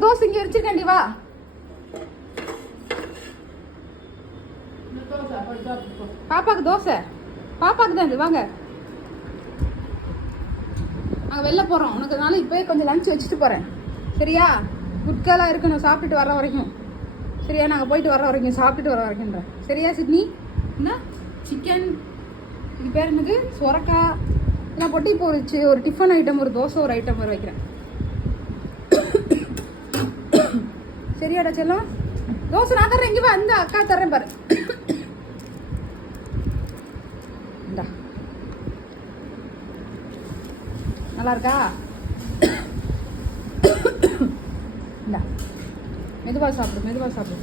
பாப்பாக்கு தோசை இங்கே வச்சிருக்கேன்டி வா. பாப்பாக்கு தோசை, பாப்பாக்கு தான் இது. வாங்க நாங்கள் வெளில போகிறோம். உனக்கு அதனால இப்போயே கொஞ்சம் லஞ்ச் வச்சுட்டு போகிறேன் சரியா? குட்கெல்லாம் இருக்கணும் சாப்பிட்டுட்டு வர வரைக்கும் சரியா? நாங்கள் போயிட்டு வர வரைக்கும் சாப்பிட்டுட்டு வர வரைக்கும்ன்ற சரியா சிட்னி? என்ன சிக்கன், இது பேர் என்னது, சொரக்காய் இதெல்லாம் போட்டு இப்போ ஒரு டிஃபன் ஐட்டம், ஒரு தோசை, ஒரு ஐட்டம் வர வைக்கிறேன் சரியாடா செல்லம்? தோசை நான் தர்றேன், இங்கே வா, இந்த அக்கா தர்றேன் பாரு. இந்தா நல்லா இருக்கா? இந்தா மெதுவாக சாப்பிடு, மெதுவாக சாப்பிடு.